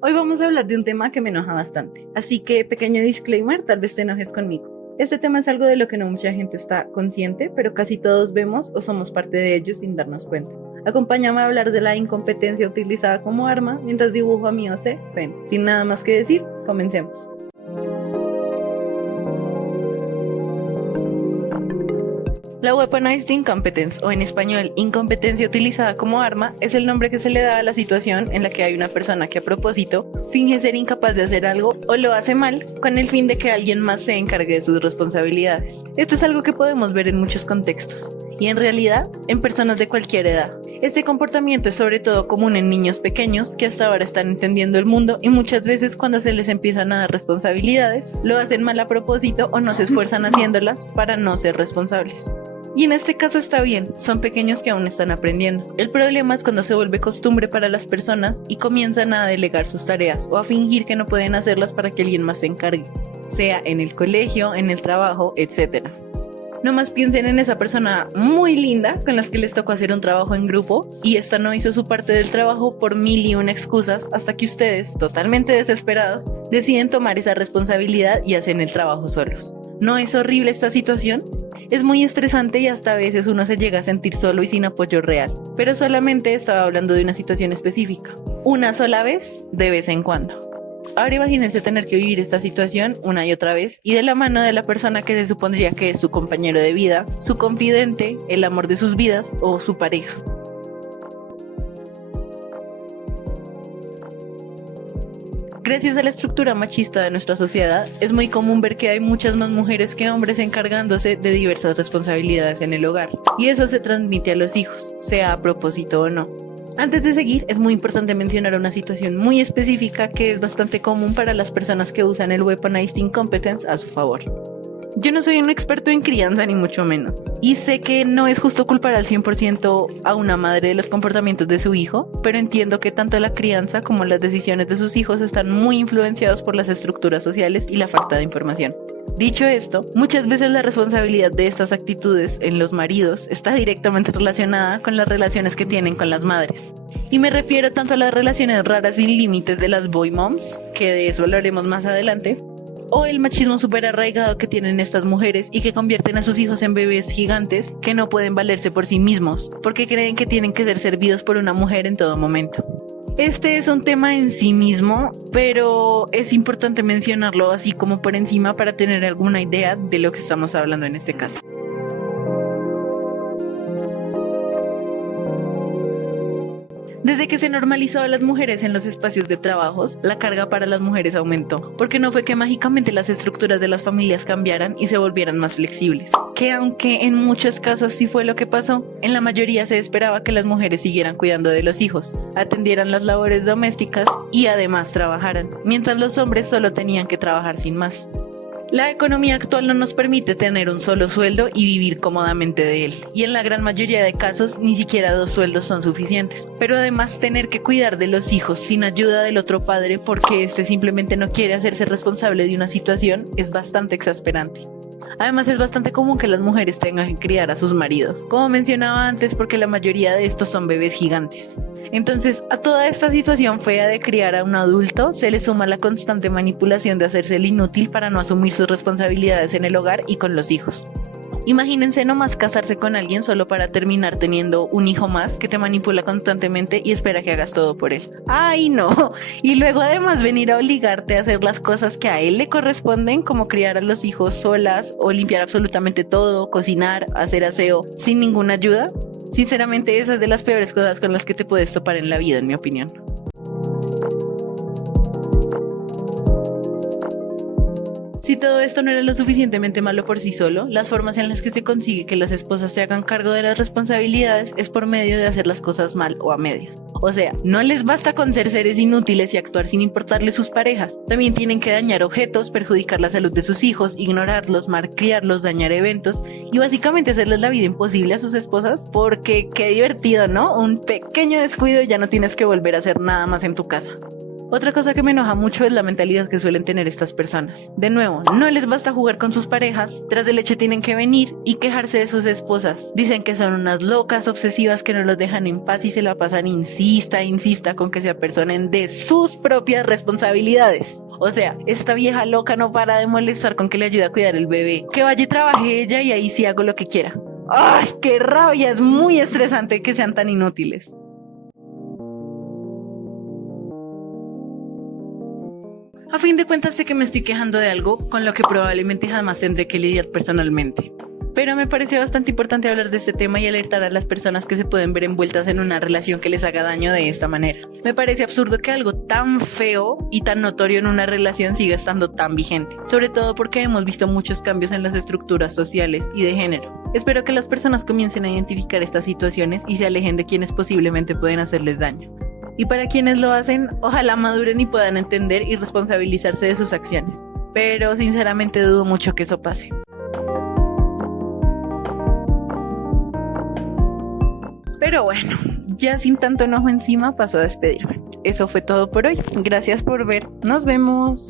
Hoy vamos a hablar de un tema que me enoja bastante, así que pequeño disclaimer, tal vez te enojes conmigo. Este tema es algo de lo que no mucha gente está consciente, pero casi todos vemos o somos parte de ello sin darnos cuenta. Acompáñame a hablar de la incompetencia utilizada como arma mientras dibujo a mi OC, Fen. Sin nada más que decir, comencemos. La Weaponized Incompetence, o en español, incompetencia utilizada como arma, es el nombre que se le da a la situación en la que hay una persona que a propósito finge ser incapaz de hacer algo o lo hace mal con el fin de que alguien más se encargue de sus responsabilidades. Esto es algo que podemos ver en muchos contextos, y en realidad en personas de cualquier edad. Este comportamiento es sobre todo común en niños pequeños que hasta ahora están entendiendo el mundo y muchas veces cuando se les empiezan a dar responsabilidades, lo hacen mal a propósito o no se esfuerzan haciéndolas para no ser responsables. Y en este caso está bien, son pequeños que aún están aprendiendo. El problema es cuando se vuelve costumbre para las personas y comienzan a delegar sus tareas o a fingir que no pueden hacerlas para que alguien más se encargue, sea en el colegio, en el trabajo, etc. No más piensen en esa persona muy linda con las que les tocó hacer un trabajo en grupo y esta no hizo su parte del trabajo por mil y una excusas hasta que ustedes, totalmente desesperados, deciden tomar esa responsabilidad y hacen el trabajo solos. ¿No es horrible esta situación? Es muy estresante y hasta a veces uno se llega a sentir solo y sin apoyo real, pero solamente estaba hablando de una situación específica. Una sola vez, de vez en cuando. Ahora imagínense tener que vivir esta situación una y otra vez y de la mano de la persona que se supondría que es su compañero de vida, su confidente, el amor de sus vidas o su pareja. Gracias a la estructura machista de nuestra sociedad, es muy común ver que hay muchas más mujeres que hombres encargándose de diversas responsabilidades en el hogar, y eso se transmite a los hijos, sea a propósito o no. Antes de seguir, es muy importante mencionar una situación muy específica que es bastante común para las personas que usan el Weaponized Incompetence a su favor. Yo no soy un experto en crianza ni mucho menos, y sé que no es justo culpar al 100% a una madre de los comportamientos de su hijo, pero entiendo que tanto la crianza como las decisiones de sus hijos están muy influenciados por las estructuras sociales y la falta de información. Dicho esto, muchas veces la responsabilidad de estas actitudes en los maridos está directamente relacionada con las relaciones que tienen con las madres. Y me refiero tanto a las relaciones raras sin límites de las boy moms, que de eso hablaremos más adelante, o el machismo súper arraigado que tienen estas mujeres y que convierten a sus hijos en bebés gigantes que no pueden valerse por sí mismos, porque creen que tienen que ser servidos por una mujer en todo momento. Este es un tema en sí mismo, pero es importante mencionarlo así como por encima para tener alguna idea de lo que estamos hablando en este caso. Desde que se normalizó a las mujeres en los espacios de trabajos, la carga para las mujeres aumentó, porque no fue que mágicamente las estructuras de las familias cambiaran y se volvieran más flexibles, que aunque en muchos casos sí fue lo que pasó, en la mayoría se esperaba que las mujeres siguieran cuidando de los hijos, atendieran las labores domésticas y además trabajaran, mientras los hombres solo tenían que trabajar sin más. La economía actual no nos permite tener un solo sueldo y vivir cómodamente de él, y en la gran mayoría de casos ni siquiera 2 sueldos son suficientes, pero además tener que cuidar de los hijos sin ayuda del otro padre porque éste simplemente no quiere hacerse responsable de una situación es bastante exasperante. Además es bastante común que las mujeres tengan que criar a sus maridos, como mencionaba antes, porque la mayoría de estos son bebés gigantes. Entonces, a toda esta situación fea de criar a un adulto se le suma la constante manipulación de hacerse el inútil para no asumir sus responsabilidades en el hogar y con los hijos. Imagínense nomás casarse con alguien solo para terminar teniendo un hijo más que te manipula constantemente y espera que hagas todo por él. ¡Ay, no! Y luego además venir a obligarte a hacer las cosas que a él le corresponden, como criar a los hijos solas o limpiar absolutamente todo, cocinar, hacer aseo, sin ninguna ayuda. Sinceramente, esa es de las peores cosas con las que te puedes topar en la vida, en mi opinión. Si todo esto no era lo suficientemente malo por sí solo, las formas en las que se consigue que las esposas se hagan cargo de las responsabilidades es por medio de hacer las cosas mal o a medias. O sea, no les basta con ser seres inútiles y actuar sin importarles sus parejas. También tienen que dañar objetos, perjudicar la salud de sus hijos, ignorarlos, malcriarlos, dañar eventos y básicamente hacerles la vida imposible a sus esposas porque qué divertido, ¿no? Un pequeño descuido y ya no tienes que volver a hacer nada más en tu casa. Otra cosa que me enoja mucho es la mentalidad que suelen tener estas personas. De nuevo, no les basta jugar con sus parejas, tras del hecho tienen que venir y quejarse de sus esposas. Dicen que son unas locas obsesivas que no los dejan en paz y se la pasan insista con que se apersonen de sus propias responsabilidades. O sea, esta vieja loca no para de molestar con que le ayude a cuidar el bebé. Que vaya y trabaje ella y ahí sí hago lo que quiera. ¡Ay, qué rabia! Es muy estresante que sean tan inútiles. A fin de cuentas sé que me estoy quejando de algo con lo que probablemente jamás tendré que lidiar personalmente. Pero me parece bastante importante hablar de este tema y alertar a las personas que se pueden ver envueltas en una relación que les haga daño de esta manera. Me parece absurdo que algo tan feo y tan notorio en una relación siga estando tan vigente, sobre todo porque hemos visto muchos cambios en las estructuras sociales y de género. Espero que las personas comiencen a identificar estas situaciones y se alejen de quienes posiblemente pueden hacerles daño. Y para quienes lo hacen, ojalá maduren y puedan entender y responsabilizarse de sus acciones. Pero sinceramente dudo mucho que eso pase. Pero bueno, ya sin tanto enojo encima paso a despedirme. Eso fue todo por hoy. Gracias por ver. Nos vemos.